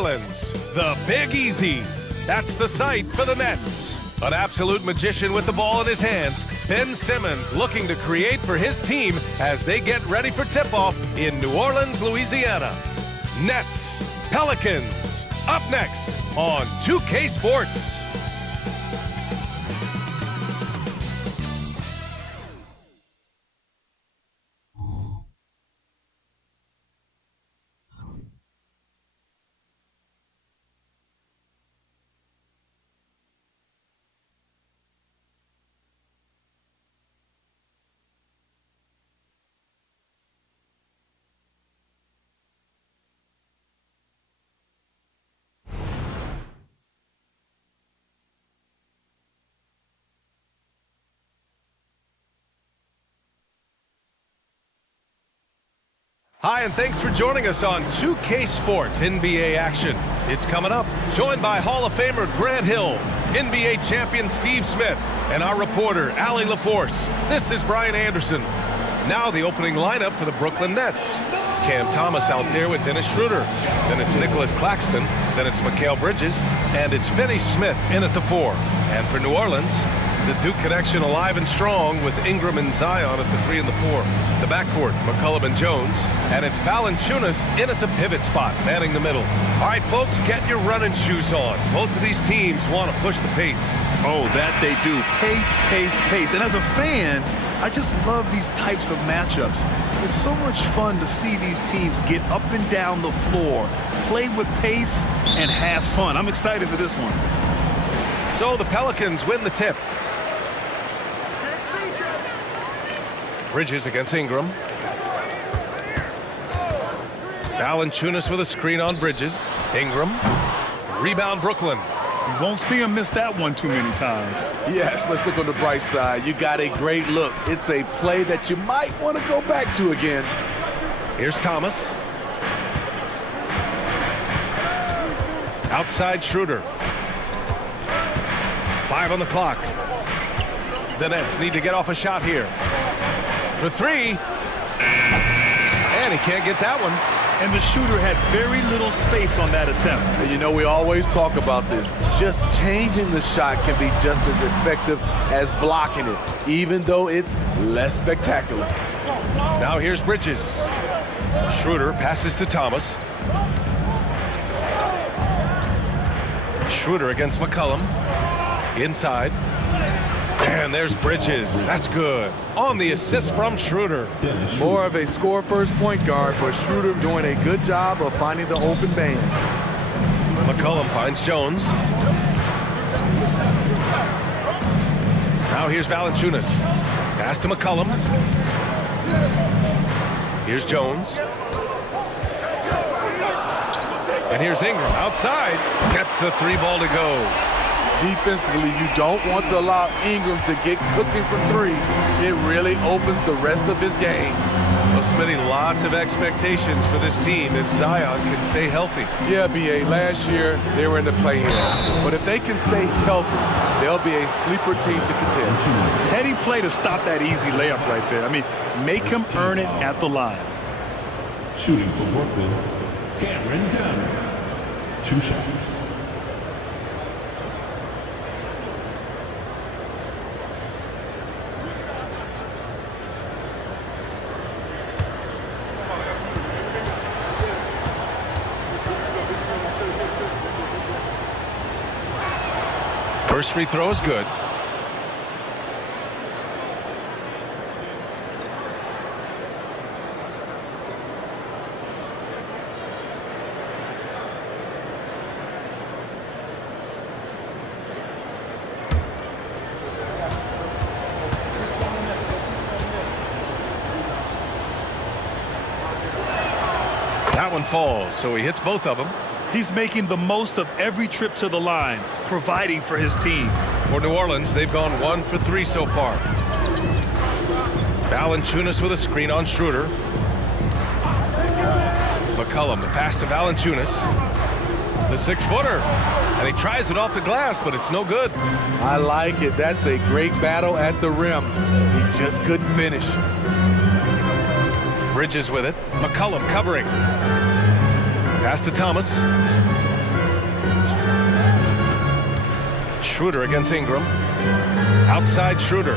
Orleans, the Big Easy. That's the site for the Nets. An absolute magician with the ball in his hands, Ben Simmons looking to create for his team as they get ready for tip-off in New Orleans, Louisiana. Nets, Pelicans, up next on 2K Sports. Hi, and thanks for joining us on 2K Sports NBA action. It's coming up, joined by Hall of Famer Grant Hill, NBA champion Steve Smith, and our reporter, Allie LaForce. This is Brian Anderson. Now the opening lineup for the Brooklyn Nets. Cam Thomas out there with Dennis Schroeder. Then it's Nicholas Claxton. Then it's Mikal Bridges. And it's Finney Smith in at the 4. And for New Orleans, the Duke connection alive and strong with Ingram and Zion at the 3 and the 4. The backcourt, McCollum and Jones. And it's Valanciunas in at the pivot spot, manning the middle. All right, folks, get your running shoes on. Both of these teams want to push the pace. Oh, that they do. Pace, pace, pace. And as a fan, I just love these types of matchups. It's so much fun to see these teams get up and down the floor, play with pace, and have fun. I'm excited for this one. So the Pelicans win the tip. Bridges against Ingram. Valanciunas with a screen on Bridges. Ingram. Rebound Brooklyn. You won't see him miss that one too many times. Yes, let's look on the bright side. You got a great look. It's a play that you might want to go back to again. Here's Thomas. Outside Schroeder. 5 on the clock. The Nets need to get off a shot here. For 3. And he can't get that one. And the shooter had very little space on that attempt. And you know, we always talk about this. Just changing the shot can be just as effective as blocking it, even though it's less spectacular. Now here's Bridges. Schroeder passes to Thomas. Schroeder against McCollum. Inside. And there's Bridges. That's good. On the assist from Schroeder. More of a score-first point guard, but Schroeder doing a good job of finding the open man. McCollum finds Jones. Now here's Valanciunas. Pass to McCollum. Here's Jones. And here's Ingram outside. Gets the 3 ball to go. Defensively, you don't want to allow Ingram to get cooking for 3. It really opens the rest of his game. Well, Smitty, lots of expectations for this team if Zion can stay healthy. Yeah, B.A., last year they were in the play-in. But if they can stay healthy, they'll be a sleeper team to contend. Heady play to stop that easy layup right there. I mean, make him earn it at the line. Shooting for Brooklyn, Cameron Thomas. 2 shots. First free throw is good. That one falls, so he hits both of them. He's making the most of every trip to the line, providing for his team. For New Orleans, they've gone 1 for 3 so far. Valanciunas with a screen on Schroeder. McCollum, the pass to Valanciunas. The 6-footer. And he tries it off the glass, but it's no good. I like it. That's a great battle at the rim. He just couldn't finish. Bridges with it. McCollum covering. Pass to Thomas. Schroeder against Ingram. Outside Schroeder.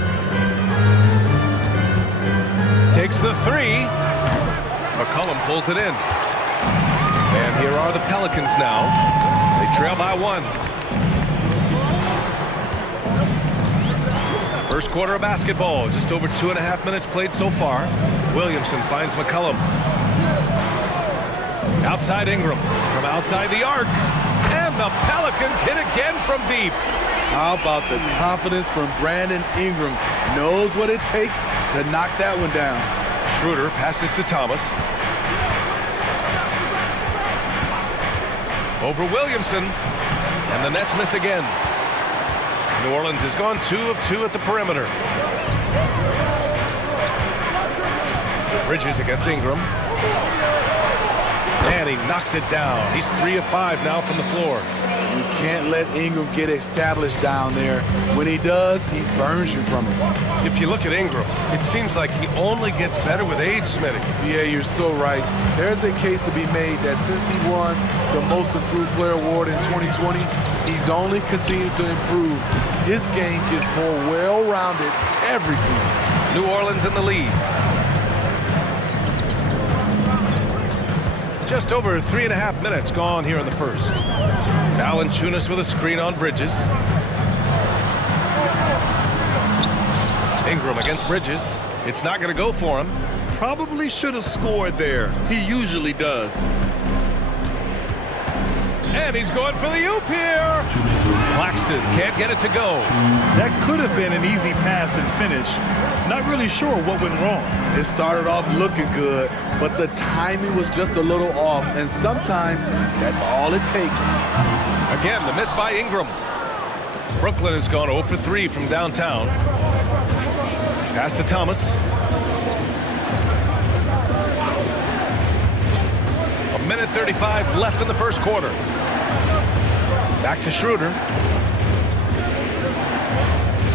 Takes the three. McCollum pulls it in. And here are the Pelicans now. They trail by 1. First quarter of basketball. Just over 2.5 minutes played so far. Williamson finds McCollum. Outside Ingram. From outside the arc. And the Pelicans hit again from deep. How about the confidence from Brandon Ingram? Knows what it takes to knock that one down. Schroeder passes to Thomas. Over Williamson. And the Nets miss again. New Orleans has gone 2 of 2 at the perimeter. Bridges against Ingram. And he knocks it down. He's 3 of 5 now from the floor. You can't let Ingram get established down there. When he does, he burns you from it. If you look at Ingram, it seems like he only gets better with age, Smitty. Yeah, you're so right. There's a case to be made that since he won the Most Improved Player Award in 2020, he's only continued to improve. His game gets more well-rounded every season. New Orleans in the lead. Just over 3.5 minutes gone here in the first. Valanciunas with a screen on Bridges. Ingram against Bridges. It's not going to go for him. Probably should have scored there. He usually does. And he's going for the oop here. Claxton can't get it to go. That could have been an easy pass and finish. Not really sure what went wrong. It started off looking good, but the timing was just a little off, and sometimes that's all it takes. Again, the miss by Ingram. Brooklyn has gone 0 for 3 from downtown. Pass to Thomas. A minute 35 left in the first quarter. Back to Schroeder.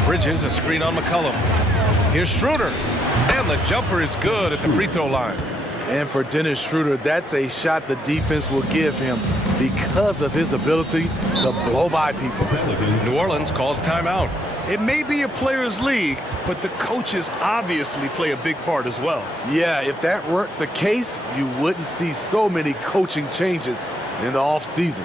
Bridges, a screen on McCollum. Here's Schroeder. And the jumper is good at the free throw line. And for Dennis Schroeder, that's a shot the defense will give him because of his ability to blow by people. New Orleans calls timeout. It may be a players' league, but the coaches obviously play a big part as well. Yeah, if that weren't the case, you wouldn't see so many coaching changes in the offseason.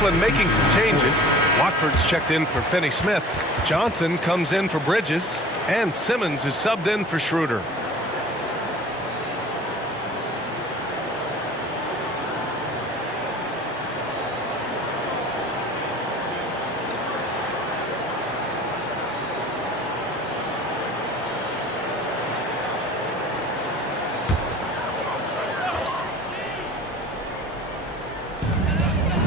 Brooklyn making some changes. Watford's checked in for Finney Smith. Johnson comes in for Bridges. And Simmons is subbed in for Schroeder.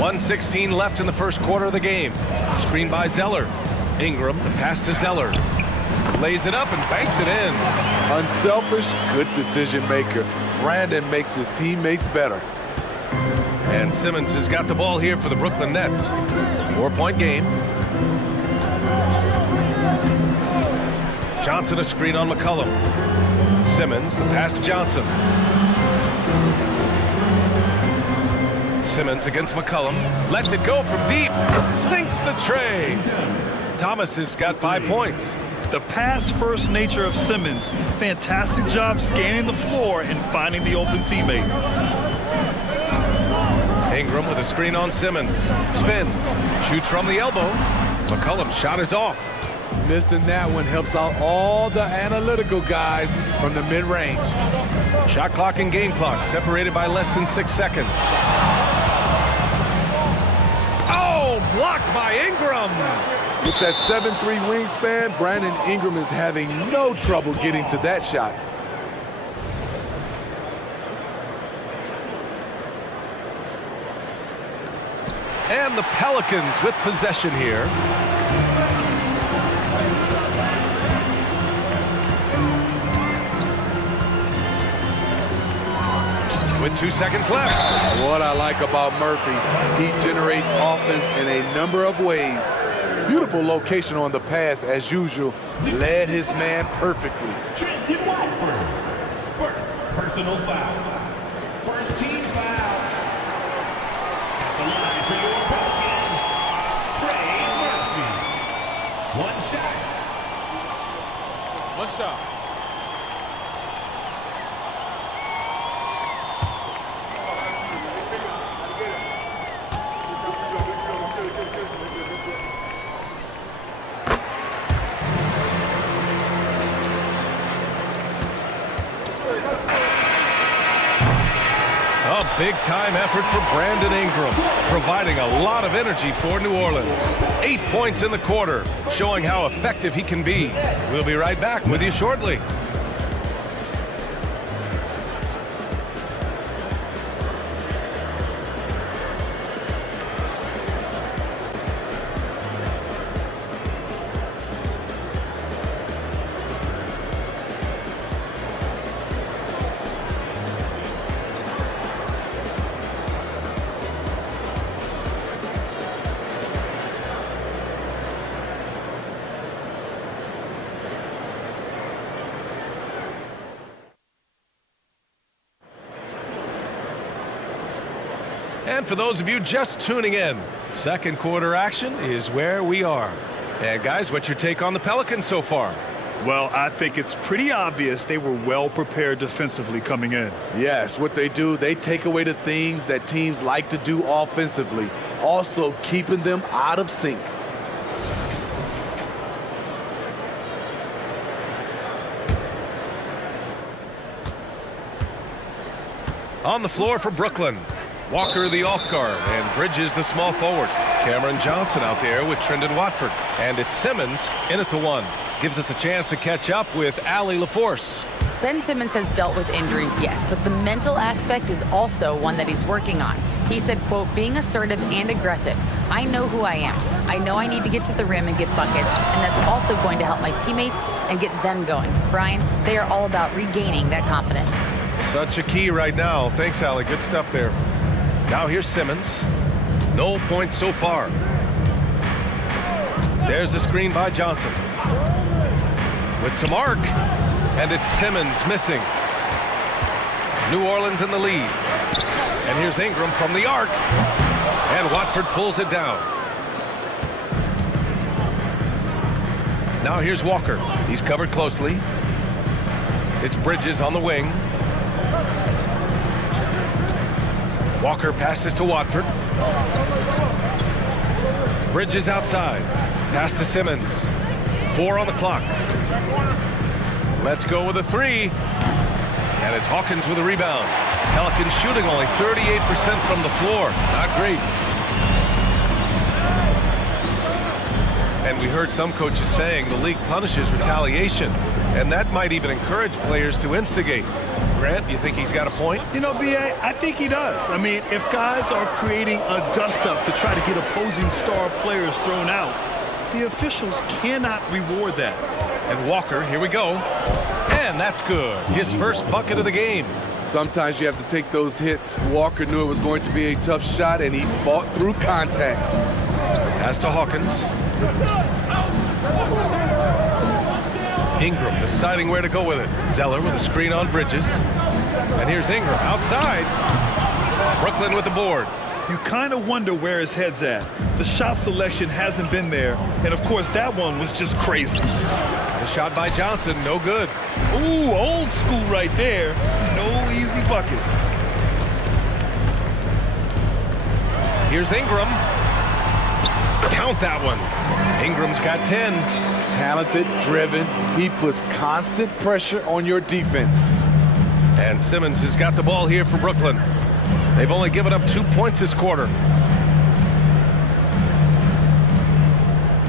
.116 left in the first quarter of the game. Screen by Zeller. Ingram, the pass to Zeller. Lays it up and banks it in. Unselfish, good decision maker. Brandon makes his teammates better. And Simmons has got the ball here for the Brooklyn Nets. 4-point game. Johnson a screen on McCollum. Simmons, the pass to Johnson. Simmons against McCollum. Lets it go from deep. Sinks the tray. Thomas has got 5 points. The pass-first nature of Simmons. Fantastic job scanning the floor and finding the open teammate. Ingram with a screen on Simmons. Spins. Shoots from the elbow. McCollum's shot is off. Missing that one helps out all the analytical guys from the mid-range. Shot clock and game clock separated by less than 6 seconds. Oh, blocked by Ingram. With that 7'3" wingspan, Brandon Ingram is having no trouble getting to that shot. And the Pelicans with possession here. With 2 seconds left. What I like about Murphy, he generates offense in a number of ways. Beautiful location on the pass as usual. Led his man perfectly. Trenton Watford. First personal foul. First team foul. At the line for your Pelicans, Trey Murphy. One shot. One shot. A big-time effort for Brandon Ingram, providing a lot of energy for New Orleans. 8 points in the quarter, showing how effective he can be. We'll be right back with you shortly. And for those of you just tuning in, second quarter action is where we are. And guys, what's your take on the Pelicans so far? Well, I think it's pretty obvious they were well prepared defensively coming in. Yes, what they do, they take away the things that teams like to do offensively, also keeping them out of sync. On the floor for Brooklyn. Walker the off guard and Bridges the small forward. Cameron Johnson out there with Trendon Watford. And it's Simmons in at the 1. Gives us a chance to catch up with Allie LaForce. Ben Simmons has dealt with injuries, yes, but the mental aspect is also one that he's working on. He said, quote, being assertive and aggressive. I know who I am. I know I need to get to the rim and get buckets, and that's also going to help my teammates and get them going. Brian, they are all about regaining that confidence. Such a key right now. Thanks, Allie. Good stuff there. Now here's Simmons. No points so far. There's the screen by Johnson. With some arc. And it's Simmons missing. New Orleans in the lead. And here's Ingram from the arc. And Watford pulls it down. Now here's Walker. He's covered closely. It's Bridges on the wing. Walker passes to Watford. Bridges outside. Pass to Simmons. 4 on the clock. Let's go with a 3. And it's Hawkins with a rebound. Pelicans shooting only 38% from the floor. Not great. And we heard some coaches saying the league punishes retaliation. And that might even encourage players to instigate. Grant, you think he's got a point? You know, B.A., I think he does. I mean, if guys are creating a dust-up to try to get opposing star players thrown out, the officials cannot reward that. And Walker, here we go. And that's good. His first bucket of the game. Sometimes you have to take those hits. Walker knew it was going to be a tough shot, and he fought through contact. Pass to Hawkins. Ingram deciding where to go with it. Zeller with a screen on Bridges. And here's Ingram outside. Brooklyn with the board. you kind of wonder where his head's at. The shot selection hasn't been there, and of course that one was just crazy. The shot by Johnson, no good. Ooh, old school right there. No easy buckets. Here's Ingram. Count that one. Ingram's got 10. Talented, driven. He puts constant pressure on your defense. And Simmons has got the ball here for Brooklyn. They've only given up 2 points this quarter.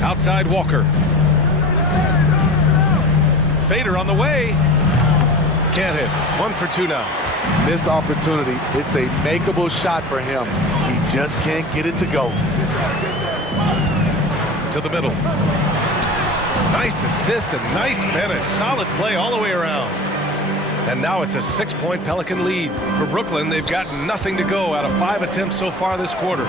Outside Walker. Fader on the way. Can't hit. 1 for 2 now. Missed opportunity. It's a makeable shot for him. He just can't get it to go. To the middle. Nice assist and nice finish. Solid play all the way around. And now it's a 6-point Pelican lead. For Brooklyn, they've got nothing to go out of 5 attempts so far this quarter.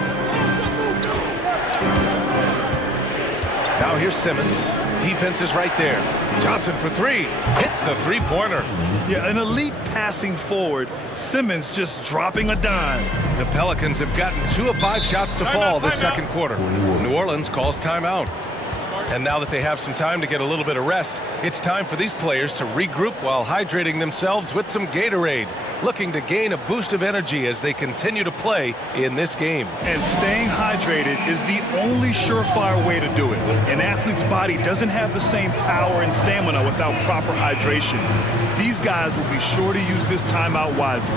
Now here's Simmons. Defense is right there. Johnson for 3. Hits a three-pointer. Yeah, an elite passing forward. Simmons just dropping a dime. The Pelicans have gotten 2 of 5 shots to fall this second quarter. New Orleans calls timeout. And now that they have some time to get a little bit of rest, it's time for these players to regroup while hydrating themselves with some Gatorade, looking to gain a boost of energy as they continue to play in this game. And staying hydrated is the only surefire way to do it. An athlete's body doesn't have the same power and stamina without proper hydration. These guys will be sure to use this timeout wisely.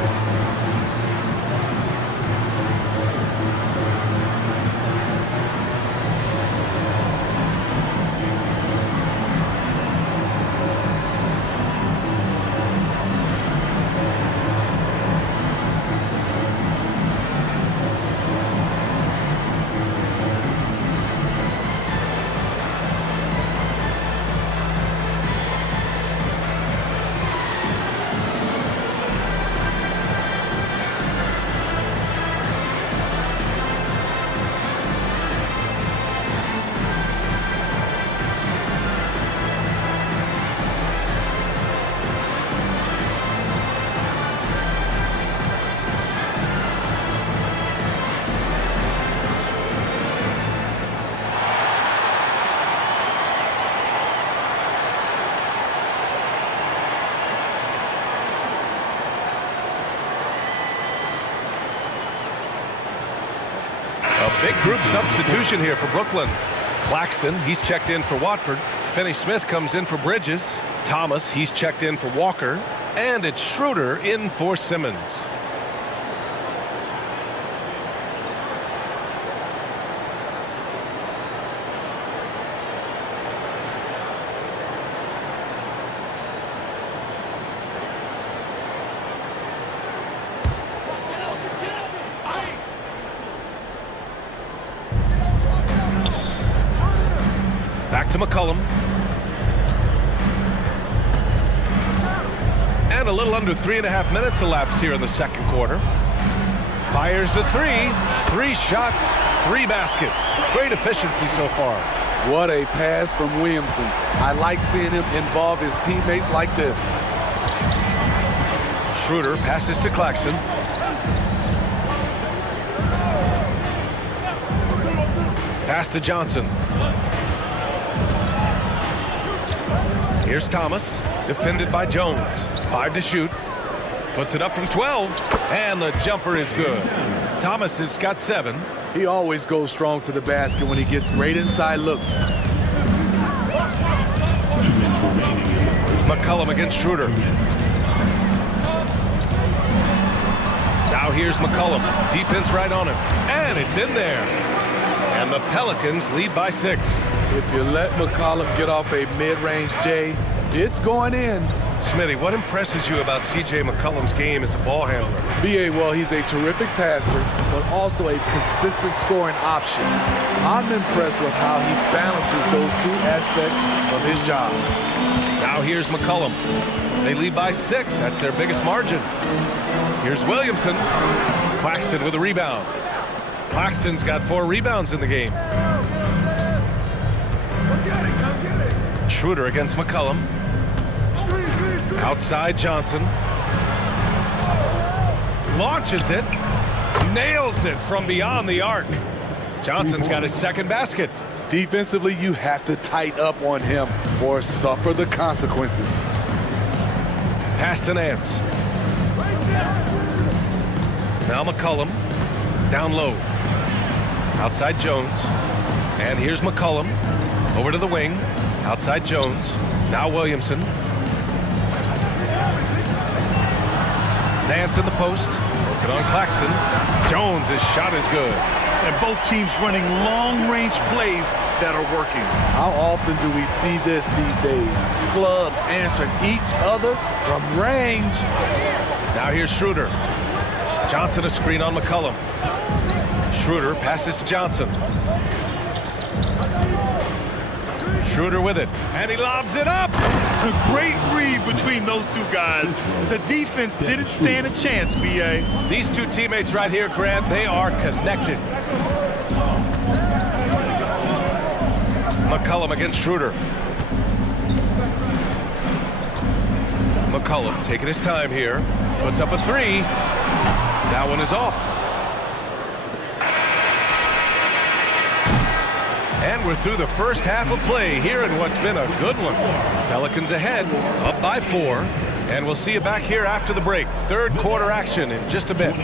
Big group substitution here for Brooklyn. Claxton, he's checked in for Watford. Finney-Smith comes in for Bridges. Thomas, he's checked in for Walker. And it's Schroeder in for Simmons. Back to McCollum. And a little under 3.5 minutes elapsed here in the second quarter. Fires the 3. 3 shots, 3 baskets. Great efficiency so far. What a pass from Williamson. I like seeing him involve his teammates like this. Schroeder passes to Claxton. Pass to Johnson. Here's Thomas, defended by Jones. 5 to shoot. Puts it up from 12, and the jumper is good. Thomas has got 7. He always goes strong to the basket when he gets great inside looks. McCollum against Schroeder. Now here's McCollum. Defense right on him. And it's in there. And the Pelicans lead by 6. If you let McCollum get off a mid-range J, it's going in. Smitty, what impresses you about C.J. McCollum's game as a ball handler? B.A., well, he's a terrific passer, but also a consistent scoring option. I'm impressed with how he balances those 2 aspects of his job. Now here's McCollum. They lead by 6. That's their biggest margin. Here's Williamson. Claxton with a rebound. Claxton's got 4 rebounds in the game. Schroeder against McCollum. Outside Johnson. Launches it. nails it from beyond the arc. Johnson's got his second basket. Defensively, you have to tighten up on him or suffer the consequences. Pass to Nance. Now McCollum. Down low. Outside Jones. And here's McCollum. Over to the wing. Outside Jones. Now Williamson. Nance in the post. Working on Claxton. Jones' his shot is good. And both teams running long-range plays that are working. How often do we see this these days? Clubs answering each other from range. Now here's Schroeder. Johnson a screen on McCollum. Schroeder passes to Johnson. Schroeder with it, and he lobs it up. A great read between those two guys. The defense didn't stand a chance, B.A. These two teammates right here, Grant, they are connected. McCollum against Schroeder. McCollum taking his time here. Puts up a three. That one is off. And we're through the first half of play here in what's been a good one. Pelicans ahead, up by 4. And we'll see you back here after the break. Third quarter action in just a bit.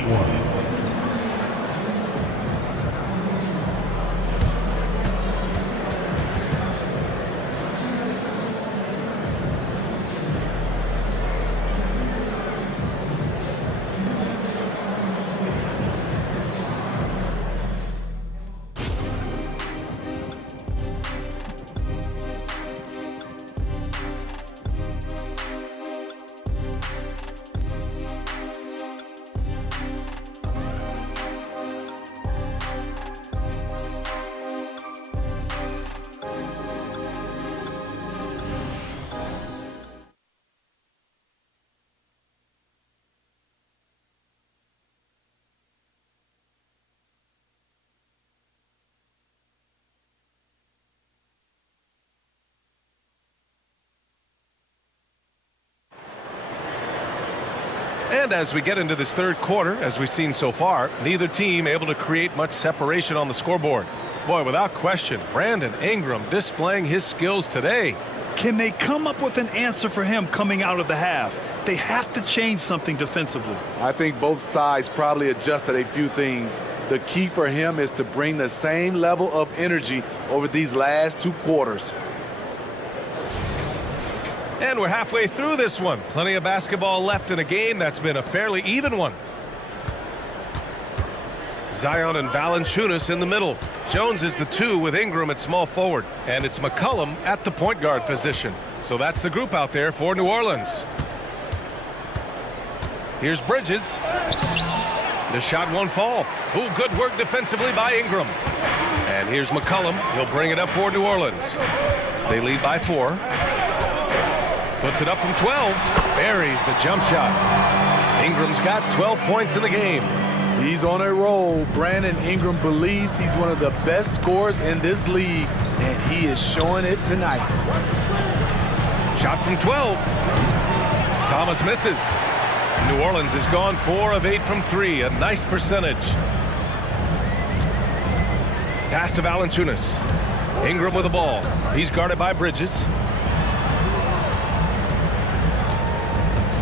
And as we get into this third quarter, as we've seen so far, neither team able to create much separation on the scoreboard. Boy, without question, Brandon Ingram displaying his skills today. Can they come up with an answer for him coming out of the half? They have to change something defensively. I think both sides probably adjusted a few things. The key for him is to bring the same level of energy over these last 2 quarters. And we're halfway through this one. Plenty of basketball left in a game that's been a fairly even one. Zion and Valanciunas in the middle. Jones is the 2 with Ingram at small forward. And it's McCollum at the point guard position. So that's the group out there for New Orleans. Here's Bridges. The shot won't fall. Ooh, good work defensively by Ingram. And here's McCollum. He'll bring it up for New Orleans. They lead by 4. Puts it up from 12. Buries the jump shot. Ingram's got 12 points in the game. He's on a roll. Brandon Ingram believes he's one of the best scorers in this league, and he is showing it tonight. Shot from 12. Thomas misses. New Orleans has gone 4 of 8 from 3. A nice percentage. Pass to Valanciunas. Ingram with the ball. He's guarded by Bridges.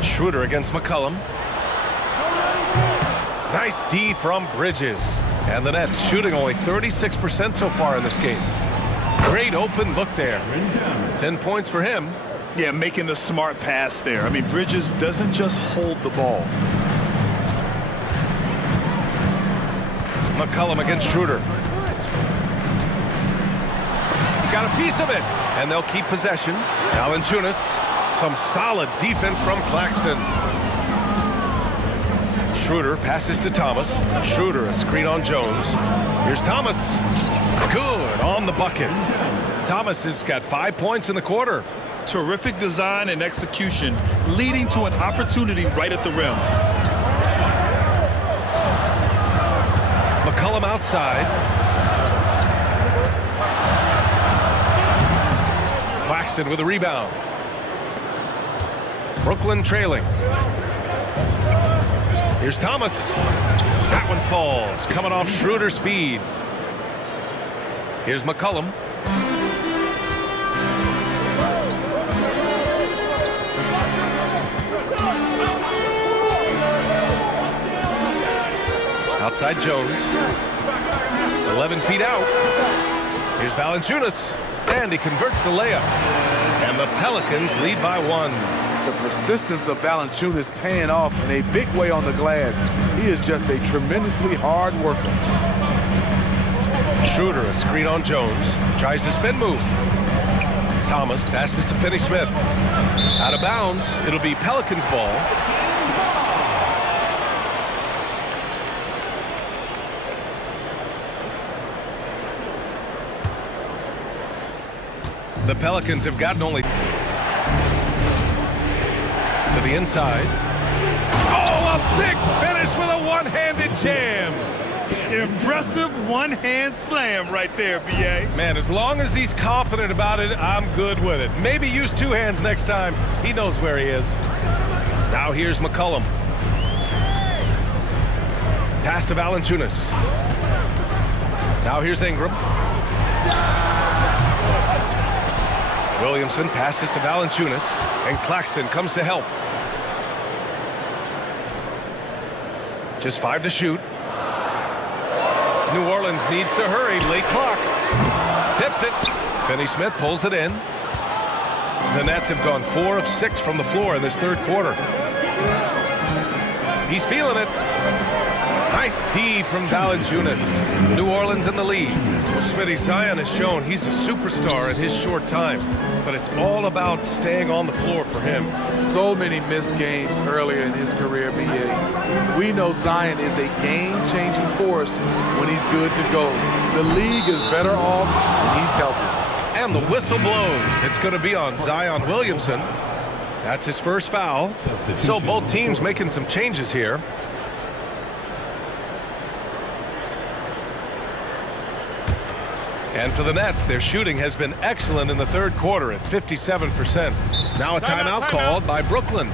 Schroeder against McCollum. Nice D from Bridges. And the Nets shooting only 36% so far in this game. Great open look there. 10 points for him. Yeah, making the smart pass there. I mean, Bridges doesn't just hold the ball. McCollum against Schroeder. Got a piece of it. And they'll keep possession. Valanciunas. Some solid defense from Claxton. Schroeder passes to Thomas. Schroeder a screen on Jones. Here's Thomas. Good on the bucket. Thomas has got 5 points in the quarter. Terrific design and execution, leading to an opportunity right at the rim. McCollum outside. Claxton with a rebound. Brooklyn trailing. Here's Thomas. That one falls, coming off Schroeder's feed. Here's McCollum. Outside Jones. 11 feet out. Here's Valanciunas. And he converts the layup. And the Pelicans lead by 1. The persistence of Valanciunas paying off in a big way on the glass. He is just a tremendously hard worker. Schroeder, a screen on Jones. Tries the spin move. Thomas passes to Finney-Smith. Out of bounds. It'll be Pelicans ball. The Pelicans have gotten only to the inside. Oh, a big finish with a one-handed jam. Impressive one-hand slam right there, B.A. Man, as long as he's confident about it, I'm good with it. Maybe use 2 hands next time. He knows where he is. Now here's McCollum. Pass to Valanciunas. Now here's Ingram. Williamson passes to Valanciunas, and Claxton comes to help. Just 5 to shoot. New Orleans needs to hurry. Late clock. Tips it. Finney-Smith pulls it in. The Nets have gone 4 of 6 from the floor in this third quarter. He's feeling it. Nice D from Valanciunas. New Orleans in the lead. Well, Smitty, Zion has shown he's a superstar in his short time, but it's all about staying on the floor for him. So many missed games earlier in his career, B.A. We know Zion is a game-changing force when he's good to go. The league is better off when he's healthy. And the whistle blows. It's going to be on Zion Williamson. That's his first foul. So both teams making some changes here. And for the Nets, their shooting has been excellent in the third quarter at 57%. Now a timeout called by Brooklyn.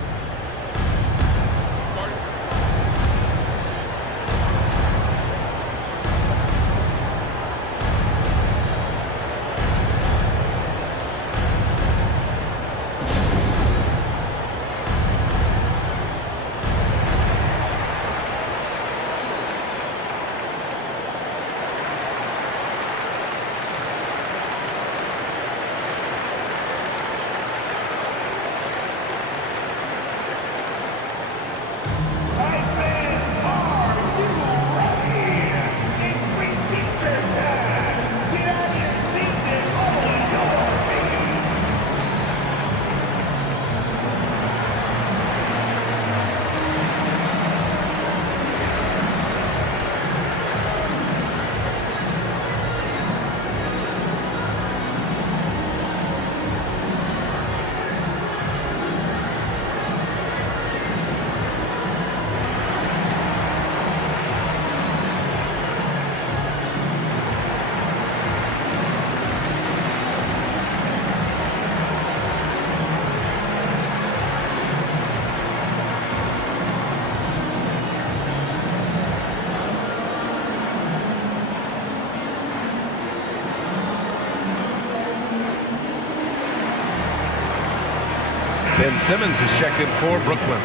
Ben Simmons is checked in for Brooklyn.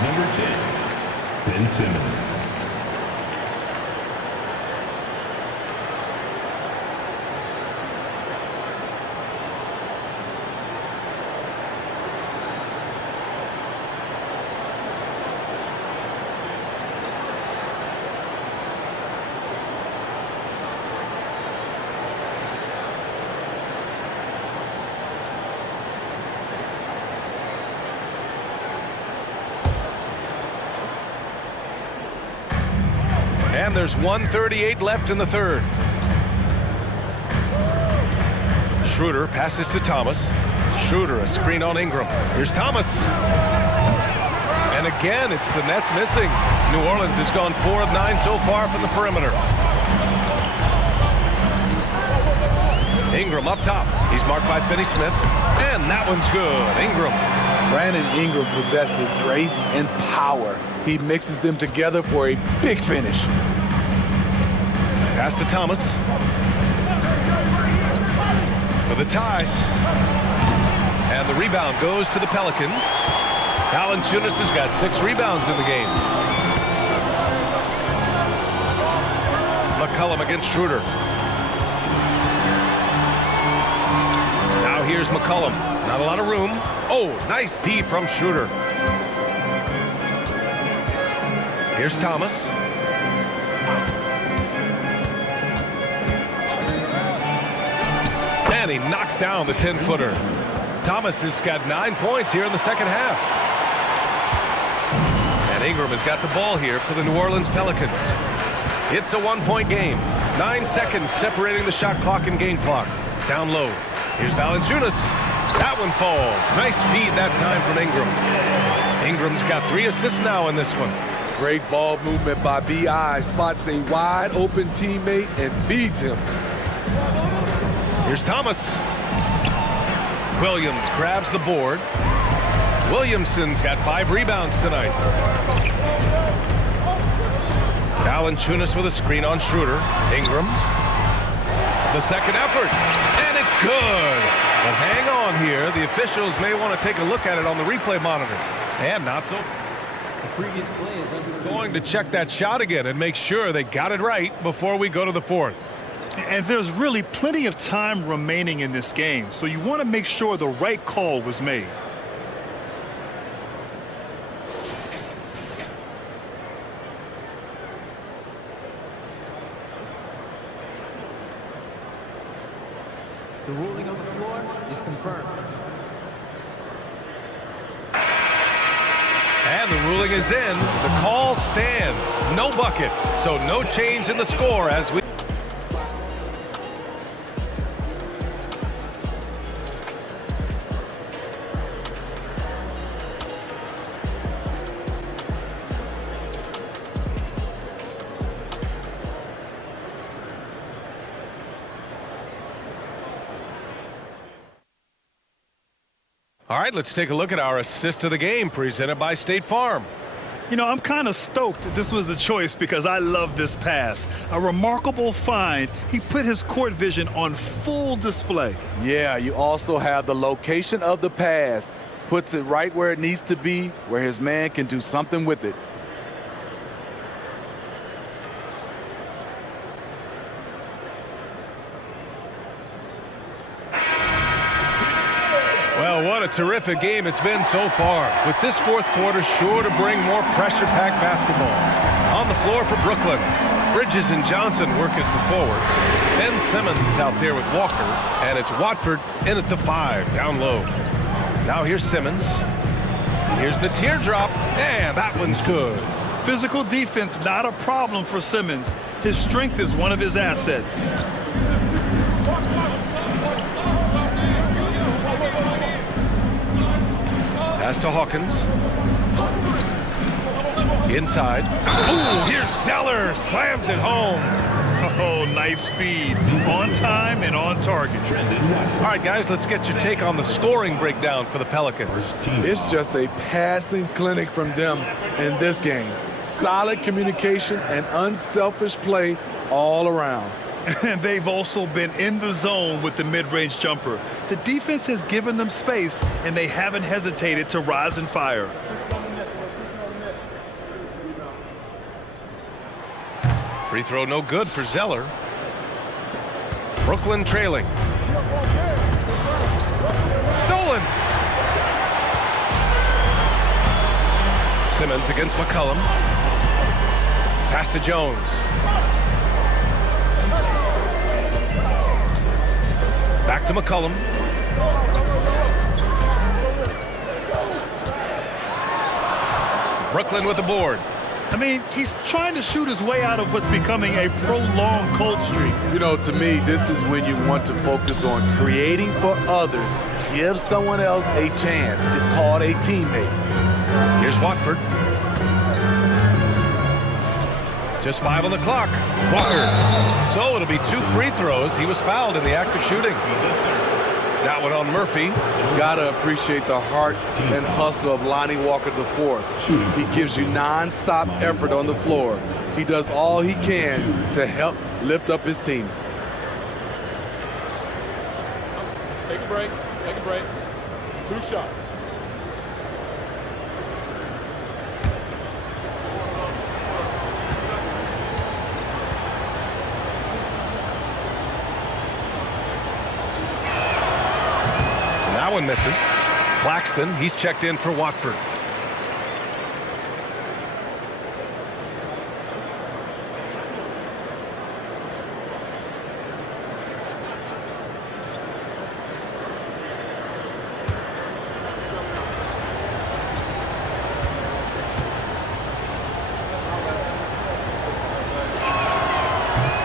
Number 10, Ben Simmons. And there's 1:38 left in the third. Schroeder passes to Thomas. Schroeder, a screen on Ingram. Here's Thomas. And again, it's the Nets missing. New Orleans has gone 4 of 9 so far from the perimeter. Ingram up top. He's marked by Finney Smith. And that one's good. Ingram. Brandon Ingram possesses grace and power. He mixes them together for a big finish. Pass to Thomas. For the tie. And the rebound goes to the Pelicans. Valanciunas has got 6 rebounds in the game. McCollum against Schroeder. Now here's McCollum. Not a lot of room. Oh, nice D from Schroeder. Here's Thomas. And he knocks down the 10-footer. Thomas has got 9 points here in the second half. And Ingram has got the ball here for the New Orleans Pelicans. It's a 1-point game. 9 seconds separating the shot clock and game clock. Down low. Here's Valanciunas. That one falls. Nice feed that time from Ingram. Ingram's got 3 assists now in this one. Great ball movement by B.I. Spots a wide open teammate and feeds him. Here's Thomas. Williams grabs the board. Williamson's got 5 rebounds tonight. Valanciunas with a screen on Schroeder. Ingram. The second effort. And it's good. But hang on here. The officials may want to take a look at it on the replay monitor. And not so. The previous play is under Going to check that shot again and make sure they got it right before we go to the 4th. And there's really plenty of time remaining in this game, so you want to make sure the right call was made. The ruling on the floor is confirmed. And the ruling is in. The call stands. No bucket. So no change in the score as we... All right, let's take a look at our assist of the game presented by State Farm. You know, I'm kind of stoked that this was a choice because I love this pass. A remarkable find. He put his court vision on full display. Yeah, you also have the location of the pass. Puts it right where it needs to be, where his man can do something with it. Well, what a terrific game it's been so far. With this 4th quarter sure to bring more pressure-packed basketball. On the floor for Brooklyn, Bridges and Johnson work as the forwards. Ben Simmons is out there with Walker, and it's Watford in at the 5, down low. Now here's Simmons. Here's the teardrop, and that one's good. Physical defense, not a problem for Simmons. His strength is one of his assets. Pass to Hawkins. Inside. Ooh, here's Zeller. Slams it home. Oh, nice feed. On time and on target. All right, guys, let's get your take on the scoring breakdown for the Pelicans. It's just a passing clinic from them in this game. Solid communication and unselfish play all around. And they've also been in the zone with the mid-range jumper. The defense has given them space, and they haven't hesitated to rise and fire. Free throw no good for Zeller. Brooklyn trailing. Stolen. Simmons against McCollum. Pass to Jones. Back to McCollum. Brooklyn with the board. I mean, he's trying to shoot his way out of what's becoming a prolonged cold streak. You know, to me, this is when you want to focus on creating for others. Give someone else a chance. It's called a teammate. Here's Watford. Just 5 on the clock. Walker So it'll be 2 free throws. He was fouled in the act of shooting. That one on Murphy. Gotta appreciate the heart and hustle of Lonnie Walker IV. He gives you non-stop effort on the floor. He does all he can to help lift up his team. Take a break. Take a break. 2 shots. That one misses. Claxton, he's checked in for Watford.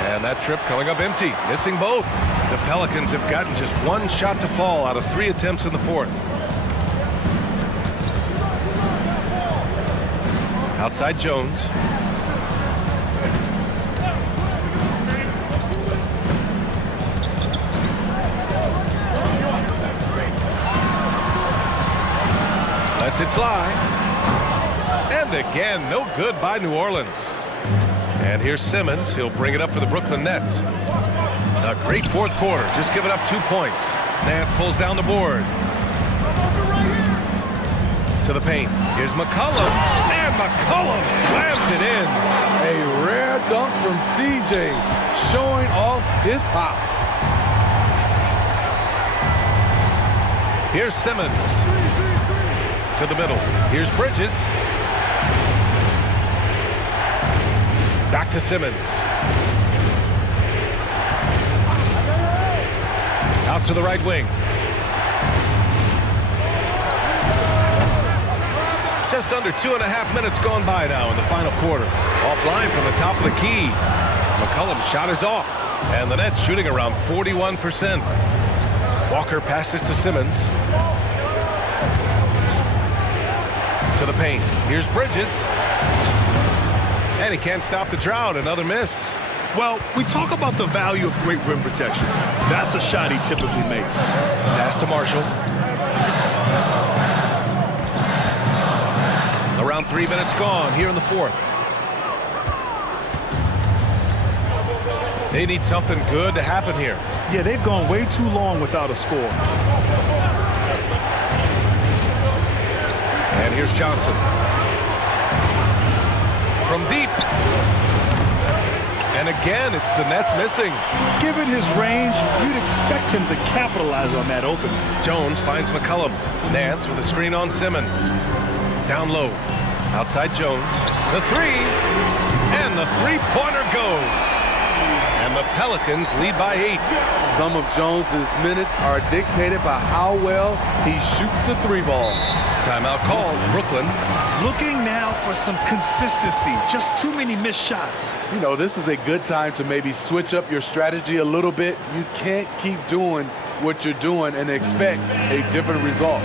And that trip coming up empty, missing both. The Pelicans have gotten just 1 shot to fall out of 3 attempts in the 4th. Outside Jones. Lets it fly. And again, no good by New Orleans. And here's Simmons. He'll bring it up for the Brooklyn Nets. A great 4th quarter, just giving up 2 points. Nance pulls down the board. To the paint. Here's McCollum. And McCollum slams it in. A rare dunk from CJ, showing off his hops. Here's Simmons. To the middle. Here's Bridges. Back to Simmons. Out to the right wing. Just under 2.5 minutes gone by now in the final quarter. Offline from the top of the key. McCollum's shot is off. And the Nets shooting around 41%. Walker passes to Simmons. To the paint. Here's Bridges. And he can't stop the drought. Another miss. Well, we talk about the value of great rim protection. That's a shot he typically makes. Pass to Marshall. Around 3 minutes gone here in the 4th. They need something good to happen here. Yeah, they've gone way too long without a score. And here's Johnson. From deep. And again, it's the Nets missing. Given his range, you'd expect him to capitalize on that opening. Jones finds McCollum. Nance with a screen on Simmons. Down low. Outside Jones. The 3. And the 3-pointer goes. And the Pelicans lead by 8. Some of Jones's minutes are dictated by how well he shoots the 3 ball. Timeout called. Brooklyn. Looking now for some consistency. Just too many missed shots. You know, this is a good time to maybe switch up your strategy a little bit. You can't keep doing what you're doing and expect a different result.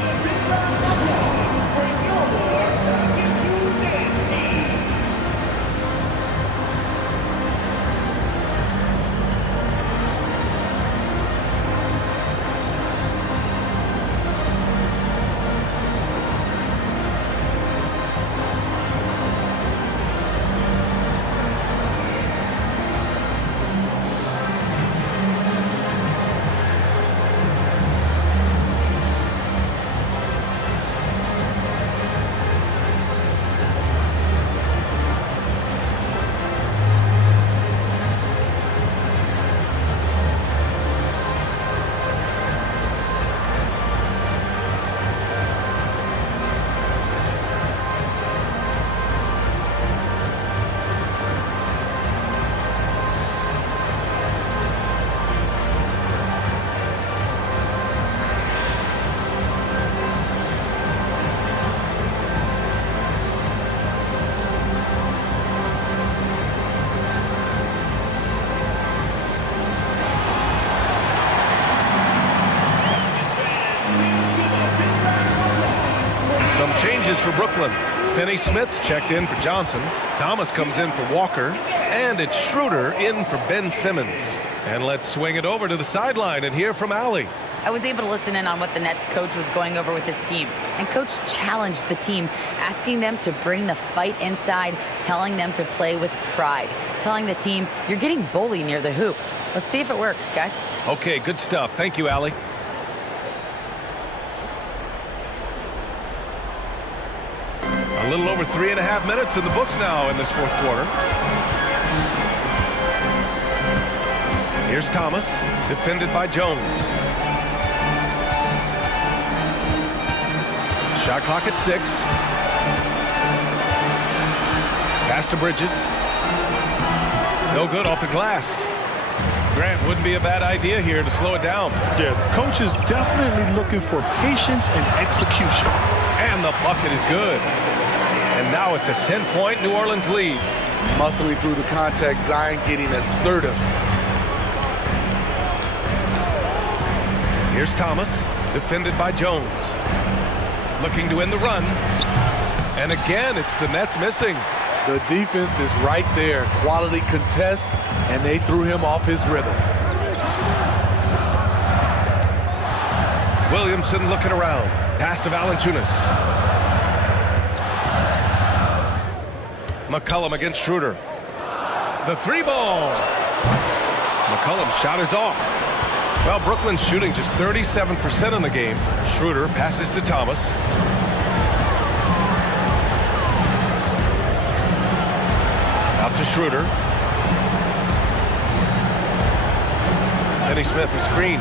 Changes for Brooklyn. Finney Smith checked in for Johnson. Thomas comes in for Walker. And it's Schroeder in for Ben Simmons. And let's swing it over to the sideline and hear from Allie. I was able to listen in on what the Nets coach was going over with his team. And coach challenged the team, asking them to bring the fight inside, telling them to play with pride, telling the team, you're getting bullied near the hoop. Let's see if it works, guys. Okay, good stuff. Thank you, Allie. A little over 3.5 minutes in the books now in this fourth quarter. Here's Thomas, defended by Jones. Shot clock at 6. Pass to Bridges. No good off the glass. Grant, wouldn't be a bad idea here to slow it down. Yeah, coach is definitely looking for patience and execution. And the bucket is good. And now it's a 10-point New Orleans lead. Muscling through the contact, Zion getting assertive. Here's Thomas, defended by Jones. Looking to end the run. And again, it's the Nets missing. The defense is right there. Quality contest, and they threw him off his rhythm. Williamson looking around. Pass to Valanciunas. McCollum against Schroeder. The 3-ball. McCollum's shot is off. Well, Brooklyn's shooting just 37% in the game. Schroeder passes to Thomas. Out to Schroeder. Finney Smith, a screen.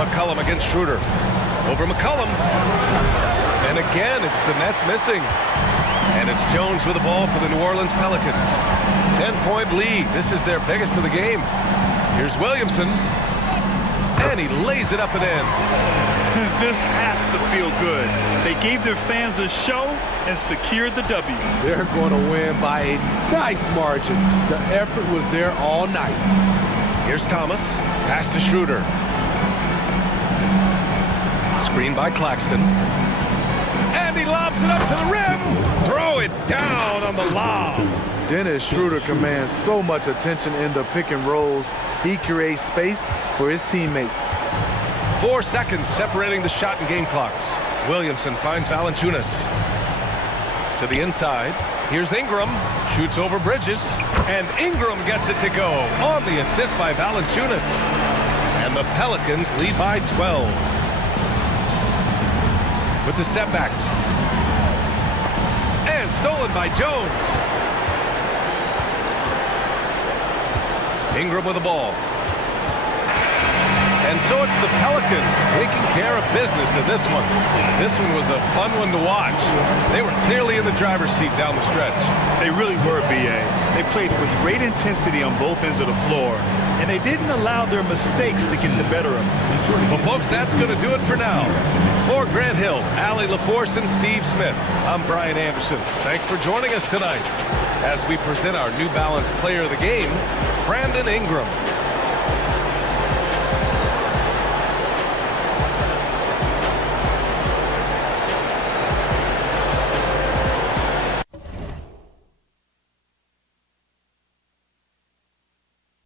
McCollum against Schroeder. Over McCollum. And again, it's the Nets missing. And it's Jones with the ball for the New Orleans Pelicans. 10-point lead. This is their biggest of the game. Here's Williamson. And he lays it up and in. This has to feel good. They gave their fans a show and secured the W. They're going to win by a nice margin. The effort was there all night. Here's Thomas. Pass to Schroeder. Screen by Claxton. And he lobs it up to the rim. Throw it down on the lob. Dennis Schroeder commands so much attention in the pick and rolls. He creates space for his teammates. 4 seconds separating the shot and game clocks. Williamson finds Valanciunas. To the inside. Here's Ingram. Shoots over Bridges. And Ingram gets it to go on the assist by Valanciunas. And the Pelicans lead by 12. With the step back. And stolen by Jones. Ingram with the ball. And so it's the Pelicans taking care of business in this one. This one was a fun one to watch. They were clearly in the driver's seat down the stretch. They really were, B.A. They played with great intensity on both ends of the floor, and they didn't allow their mistakes to get the better of them. Well, folks, that's going to do it for now. For Grant Hill, Allie LaForce, and Steve Smith, I'm Brian Anderson. Thanks for joining us tonight as we present our New Balance Player of the Game, Brandon Ingram.